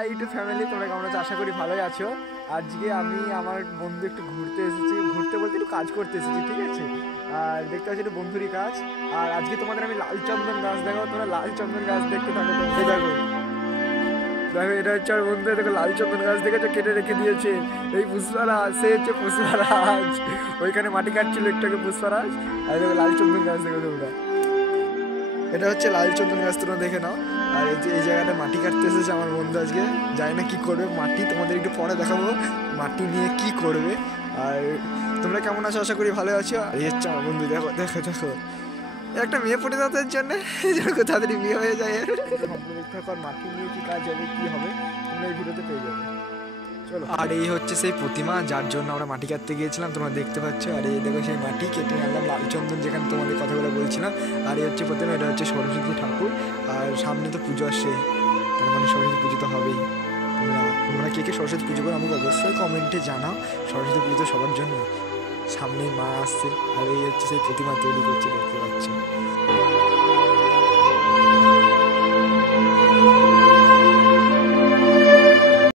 YouTube family, তোমরা কেমন আছো? আশা করি ভালোই আছো। আজকে আমি আমার বন্ধু একটু ঘুরতে এসেছি, ঘুরতে বলতে একটু কাজ করতে এসেছি, ঠিক আছে? আর দেখতে পাচ্ছি একটু বন্ধুরই কাজ। আর আজকে তোমাদের আমি লাল চন্দন গাছ দেখাবো, তোমরা লাল চন্দন গাছ দেখতে থাকো। তোমরা দেখো দেখো, এটা হচ্ছে আমার বন্ধু। দেখো লাল চন্দন গাছ দেখেছো, কেটে রেখে দিয়েছে। এই পুষ্পারাজ, সে হচ্ছে পুষ্পারাজ। ওইখানে মাটি কাটছিল একটু আগে পুষ্পারাজ। আর দেখো লাল চন্দন গাছ দেখো তোমরা, এটা হচ্ছে লাল চন্দন গাছ, তোমরা দেখে নাও। আর এই যে এই জায়গাটা মাটি কাটতে এসেছে আমার বন্ধু আজকে, জানি না কি করবে মাটি, তোমাদের একটু পরে দেখাবো মাটি নিয়ে কি করবে। আর তোমরা কেমন আছো? আশা করি ভালো আছো। আর এই হচ্ছে আমার বন্ধু, দেখো দেখো দেখো, একটা মেয়ে পড়ে তাদের জন্য তাড়াতাড়ি বিয়ে হয়ে যায়। দেখতে থাকো, আর মাটি নিয়ে কি কাজ হবে কি হবে তোমরা এই ভিডিওতে পেয়ে যাবে। চলো। আর এই হচ্ছে সেই প্রতিমা যার জন্য আমরা মাটি কাটতে গিয়েছিলাম, তোমরা দেখতে পাচ্ছ। আর এই দেখো সেই মাটি কেটে আনলাম লাল চন্দন, যেখানে তোমাদের কথাগুলো বলছিলাম। আর এই হচ্ছে প্রতিমা, এটা হচ্ছে সরস্বতী ঠাকুর। আর সামনে তো পুজো আসছে, তার মানে সরস্বতী পুজো তো হবেই। তোমরা কে কে সরস্বতী পুজো করো আমাকে অবশ্যই কমেন্টে জানাও। সরস্বতী পুজো তো সবার জন্য, সামনে মা আসছে। আর এই হচ্ছে সেই প্রতিমা তৈরি করছে, দেখতে পাচ্ছ।